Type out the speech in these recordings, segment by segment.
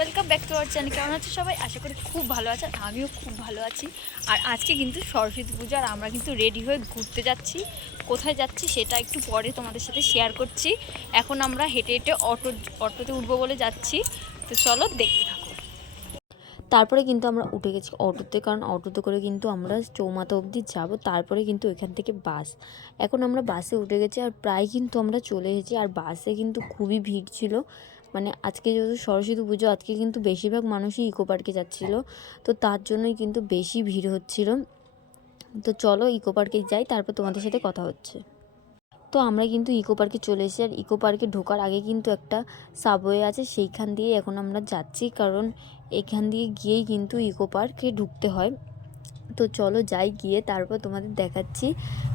Welcome back to our channel কেমন আছে সবাই? আশা করি খুব ভালো আছে, আর আমিও খুব ভালো আছি। আর আজকে কিন্তু সরস্বতী পূজা, আর আমরা কিন্তু রেডি হয়ে ঘুরতে যাচ্ছি। কোথায় যাচ্ছি সেটা একটু পরে তোমাদের সাথে শেয়ার করছি। এখন আমরা হেঁটে হেঁটে অটো, অটোতে উঠবো বলে যাচ্ছি। তো চলো দেখতে থাকো। তারপরে কিন্তু আমরা উঠে গেছি অটোতে, কারণ অটোতে করে কিন্তু আমরা চৌমাথা অবধি যাব। তারপরে কিন্তু এখান থেকে বাস। এখন আমরা বাসে উঠে গেছি, আর প্রায় কিন্তু আমরা চলে এসেছি। আর বাসে কিন্তু খুবই ভিড় ছিল। মানে আজকে যেহেতু সরস্বতী পুজো, আজকে কিন্তু বেশিরভাগ মানুষই ইকো পার্কে যাচ্ছিল। তো তার জন্যই কিন্তু বেশি ভিড় হচ্ছিল। তো চলো ইকো পার্কে যাই, তারপর তোমাদের সাথে কথা হচ্ছে। তো আমরা কিন্তু ইকো পার্কে চলে এসেছি। আর ইকো পার্কে ঢোকার আগে কিন্তু একটা সাবওয়ে আছে, সেইখান দিয়ে এখন আমরা যাচ্ছি। কারণ এখান দিয়ে গিয়েই কিন্তু ইকো পার্কে ঢুকতে হয়। তো চলো যাই গিয়ে, তারপর তোমাদের দেখাচ্ছি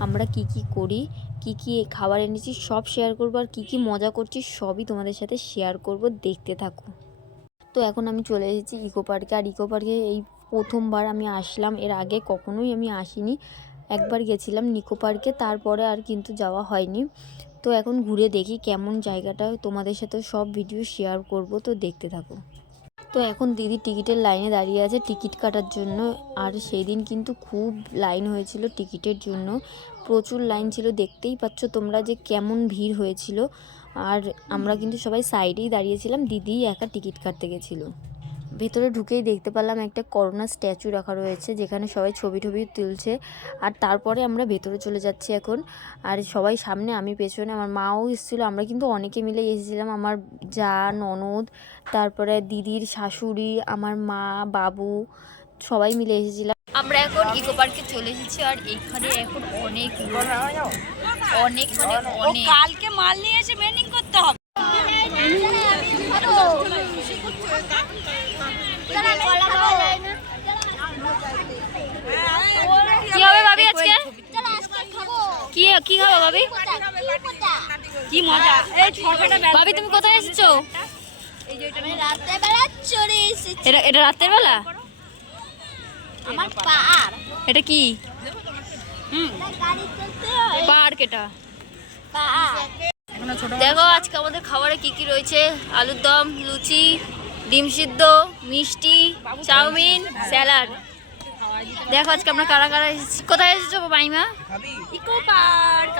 আমরা কি কি করি। কি কি খাবার এনেছি সব শেয়ার করব আর কী কী মজা করছি সবই তোমাদের সাথে শেয়ার করব, দেখতে থাকো। তো এখন আমি চলে এসেছি ইকো পার্কে আর ইকো পার্কে এই প্রথমবার আমি আসলাম, এর আগে কখনোই আমি আসিনি। একবার গেছিলাম নিকো পার্কে, তারপরে আর কিন্তু যাওয়া হয়নি। তো এখন ঘুরে দেখি কেমন জায়গাটা, তোমাদের সাথে সব ভিডিও শেয়ার করব, তো দেখতে থাকো। তো এখন দিদি টিকিটের লাইনে দাঁড়িয়ে আছে টিকিট কাটার জন্য। আর সেই দিন কিন্তু খুব লাইন হয়েছিল টিকিটের জন্য। প্রচুর লাইন ছিল, দেখতেই পাচ্ছ তোমরা যে কেমন ভিড় হয়েছিল। আর আমরা কিন্তু সবাই সাইডেই দাঁড়িয়েছিলাম দিদি একা টিকিট কাটতে গেছিল। ভেতরে ঢুকেই দেখতে পেলাম একটা করোনা স্ট্যাচু রাখা রয়েছে যেখানে সবাই ছবি টবি তুলছে। আর তারপরে আমরা ভেতরে চলে যাচ্ছি এখন। আর সবাই সামনে আমি পেছনে আমার মাও এসেছিল। আমরা কিন্তু অনেকে মিলে এসেছিলাম। আমার যা ননদ তারপরে দিদির শাশুড়ি আমার মা বাবু সবাই মিলে এসেছিলাম। আমরা এখন ইকো পার্কে চলে এসেছি আর এখানে এখন অনেক অনেক মানে অনেক। কালকে মাল নিয়ে এসে মেনিং করতে হবে। কি হবে ভাবি আজকে? কি কি ভাবি? কি মজা। ভাবি, তুমি কোথায় এসেছ? এটা এটা রাতের বেলা? আমার এটা কি? পার্ক এটা। দেখো, আজকে আমাদের খাবারে কি কি রয়েছে? আলুর দম, লুচি, ডিম সিদ্ধ মিষ্টি চাউমিন স্যালাড। দেখো আজকে আমরা কারা কারা এসেছি। কোথায় এসেছ মাইমা? Eco park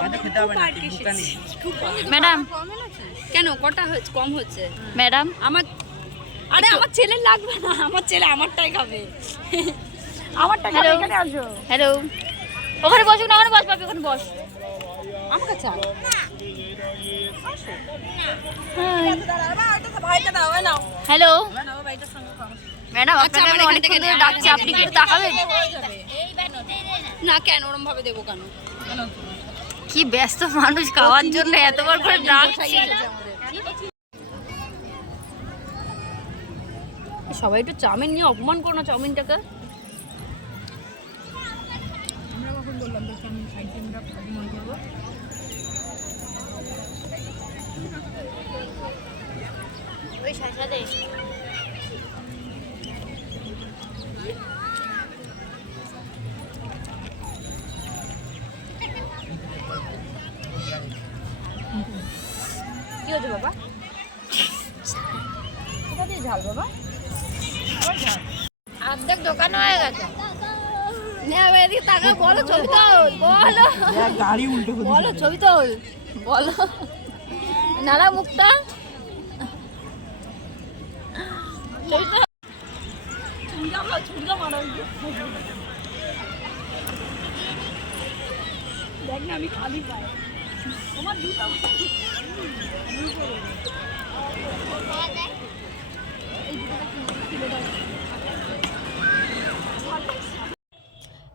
madam. কেন? কটা হচ্ছে কম হচ্ছে? ম্যাডাম। আমার আরে আমার ছেলে লাগবে না। আমার ছেলে আমারটাই খাবে। আমারটা খাবে এখানে আসো। হ্যালো ওখানে বসুন না ওখানে বস পাবি ওখানে বস। আমার কাছে আনো হ্যালো ম্যাডাম আচ্ছা, আপনাকে আমি অনেকক্ষণ ধরে ডাকছি আপনি কি তাকাবেন না কেন? ওরম ভাবে দেবো কেন? কি ব্যস্ত মানুষ খাওয়ার জন্য এতবার করে ডাকছি? সবাই একটু চাউমিন নিয়ে অপমান করো না চাউমিনটাকে। ওই সাথে কি বাবা কোথা দিয়ে ঝাল বাবা। অর্ধেক দোকান হয়ে গেছে। বলো ছবি তোল বলো। গাড়ি উল্টো বলো ছবি তোল বলো। নালা মুক্তা। দেখ না আমি খালি পাই তোমার দুটো।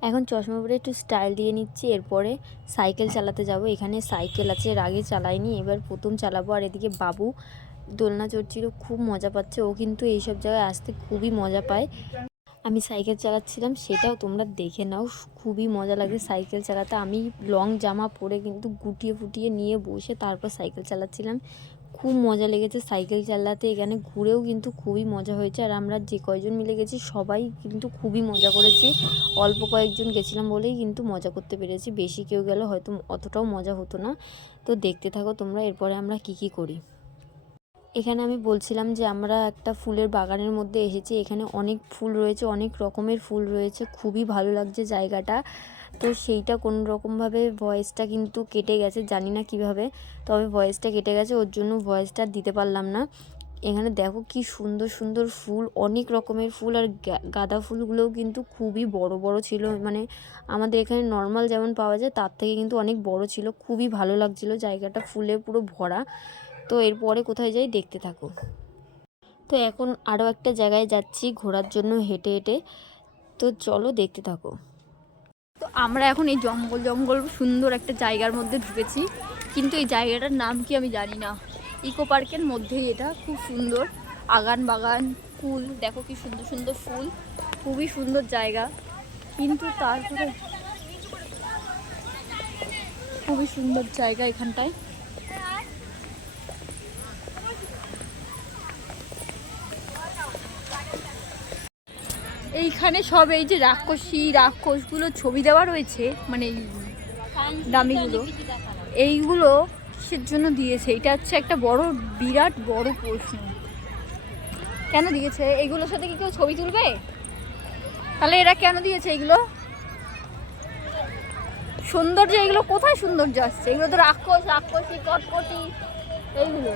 এখন চশমা পরে একটু স্টাইল দিয়ে নিচ্ছি, এরপরে সাইকেল চালাতে যাব। এখানে সাইকেল আছে, এর আগে চালাইনি, এবার প্রথম চালাবো। আর এদিকে বাবু দোলনা চড়ছিল, খুব মজা পাচ্ছে। ও কিন্তু এইসব জায়গায় আসতে খুবই মজা পায়। আমি সাইকেল চালাচ্ছিলাম, সেটাও তোমরা দেখে নাও। খুবই মজা লাগে সাইকেল চালাতে। আমি লং জামা পরে কিন্তু গুটিয়ে ফুটিয়ে নিয়ে বসে তারপর সাইকেল চালাচ্ছিলাম। খুব মজা লেগেছে সাইকেল চালাতে। এখানে ঘুরেও কিন্তু খুবই মজা হয়েছে। আর আমরা যে কয়জন মিলে গেছি, সবাই কিন্তু খুবই মজা করেছি। অল্প কয়েকজন গেছিলাম বলেই কিন্তু মজা করতে পেরেছি। বেশি কেউ গেলে হয়তো অতটাও মজা হতো না। তো দেখতে থাকো তোমরা, এরপরে আমরা কি কি করি। এখানে আমি বলছিলাম যে আমরা একটা ফুলের বাগানের মধ্যে এসেছি। এখানে অনেক ফুল রয়েছে, অনেক রকমের ফুল রয়েছে। খুবই ভালো লাগছে জায়গাটা। তো সেইটা কোন রকমভাবে ভয়েসটা কিন্তু কেটে গেছে, জানি না কীভাবে। তবে ভয়েসটা কেটে গেছে, ওর জন্য ভয়েসটা দিতে পারলাম না। এখানে দেখো কি সুন্দর সুন্দর ফুল, অনেক রকমের ফুল। আর গাঁদা ফুলগুলোও কিন্তু খুবই বড় বড় ছিল। মানে আমাদের এখানে নর্মাল যেমন পাওয়া যায়, তার থেকে কিন্তু অনেক বড় ছিল। খুবই ভালো লাগছিল জায়গাটা, ফুলে পুরো ভরা। তো এরপরে কোথায় যাই দেখতে থাকো। তো এখন আরও একটা জায়গায় যাচ্ছি ঘোরার জন্য হেঁটে হেঁটে। তো চলো দেখতে থাকো। তো আমরা এখন এই জঙ্গল জঙ্গল সুন্দর একটা জায়গার মধ্যে ঢুকেছি। কিন্তু এই জায়গাটার নাম কি আমি জানি না। ইকো পার্কের মধ্যেই এটা, খুব সুন্দর। আগান বাগান ফুল, দেখো কি সুন্দর সুন্দর ফুল। খুবই সুন্দর জায়গা। কিন্তু তারপরে খুবই সুন্দর জায়গা এখানটায়। এইখানে সব এই যে রাক্ষসী, রাক্ষসগুলো ছবি দেওয়া রয়েছে মানে দামিগুলো, এইগুলো কিসের জন্য দিয়েছে? এটা হচ্ছে একটা বড়, বিরাট বড় প্রশ্ন। কেন দিয়েছে? এইগুলোর সাথে কি কেউ ছবি তুলবে? তাহলে এরা কেন দিয়েছে এইগুলো? সৌন্দর্য এগুলো কোথায় সৌন্দর্য আসছে? এগুলো তো রাক্ষস, রাক্ষসী, কটকটি, এইগুলো।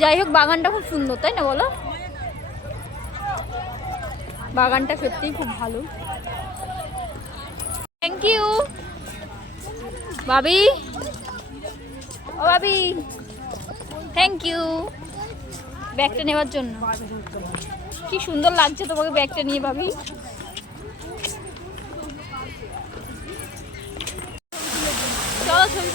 যাই হোক, বাগানটা খুব সুন্দর, তাই না বলো? বাগানটা সত্যিই খুব ভালো। থ্যাংক ইউ বাবি ও বাবি থ্যাংক ইউ ব্যাগটা নেওয়ার জন্য। কি সুন্দর লাগছে তোমাকে ব্যাগটা নিয়ে ভাবি। চলো ছবি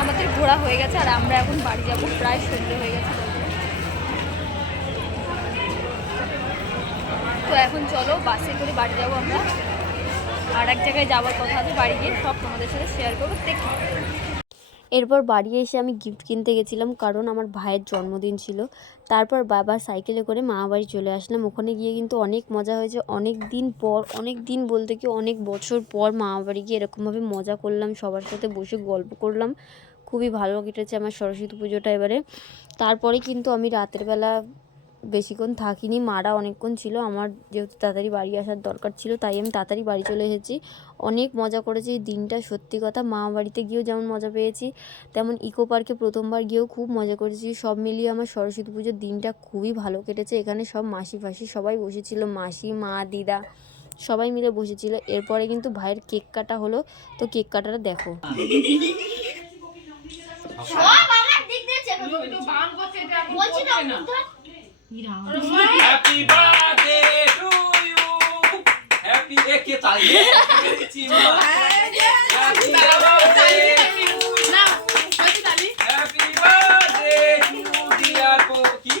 আমাদের ঘোরা হয়ে গেছে আর আমরা এখন বাড়ি যাব প্রায় সন্ধ্যে হয়ে গেছে। তো এখন চলো, বাসে করে বাড়ি যাব আমরা। আর এক জায়গায় যাওয়ার কথা আছে, বাড়ি গিয়ে সব তোমাদের সাথে শেয়ার করব। দেখো এরপর বাড়ি এসে আমি গিফট কিনতে গেছিলাম, কারণ আমার ভাইয়ের জন্মদিন ছিল। তারপর বাবার সাইকেলে করে মামা বাড়ি চলে আসলাম। ওখানে গিয়ে কিন্তু অনেক মজা হয়েছে। অনেক দিন পর, অনেক দিন বলতে কি অনেক বছর পর মামা বাড়ি গিয়ে এরকমভাবে মজা করলাম, সবার সাথে বসে গল্প করলাম। খুবই ভালো কেটেছে আমার সরস্বতী পুজোটা এবারে। তারপরে কিন্তু আমি রাতের বেলা বেশিক্ষণ থাকিনি, মারা অনেকক্ষণ ছিল। আমার যেহেতু তাড়াতাড়ি বাড়ি আসার দরকার ছিল, তাই আমি তাড়াতাড়ি বাড়ি চলে এসেছি। অনেক মজা করেছি দিনটা, সত্যি কথা। মা বাড়িতে গিয়েও যেমন মজা পেয়েছি, তেমন ইকো পার্কে প্রথমবার গিয়েও খুব মজা করেছি। সব মিলিয়ে আমার সরস্বতী পুজোর দিনটা খুবই ভালো কেটেছে। এখানে সব মাসি ফাসি সবাই বসেছিল, মাসি, মা, দিদা, সবাই মিলে বসেছিল। এরপরে কিন্তু ভাইয়ের কেক কাটা হলো। তো কেক কাটাটা দেখো। সব আমার দিক দিয়ে বলছি না Happy birthday to you. Happy A K birthday to you. Happy birthday to dear কোকি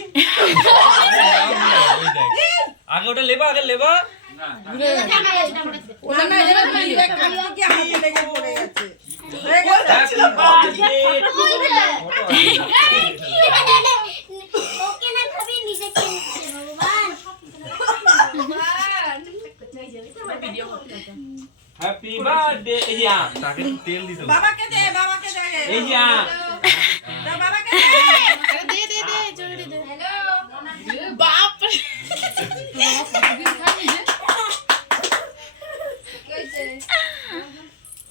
আগে ওটা লেবা আগে লেবা না খাবি নিজে কিনছে ভগবান হ্যাপি বার্থডে এই যে তাকে তেল দিতে বাবাকে দে বাবাকে দে। এই যে আম। দে, বাবাকে দে।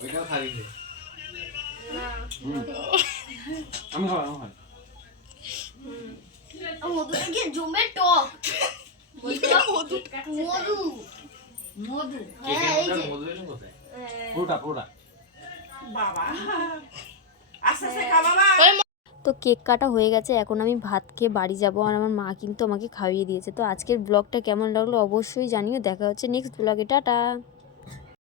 ওইটাও খালি দে আমি খাব আমি খাব মধু। থেকে জমে টক মধু। মধু। মধু। হ্যাঁ এই যে। পুরোটা পুরোটা। বাবা। আস্তে আস্তে খা বাবা। তো কেক কাটা হয়ে গেছে এখন আমি ভাত খেয়ে বাড়ি যাব আর আমার মা কিন্তু আমাকে খাইয়ে দিয়েছে। তো আজকের ব্লগটা কেমন লাগল অবশ্যই জানিও। দেখা হচ্ছে নেক্সট ব্লগে টাটা।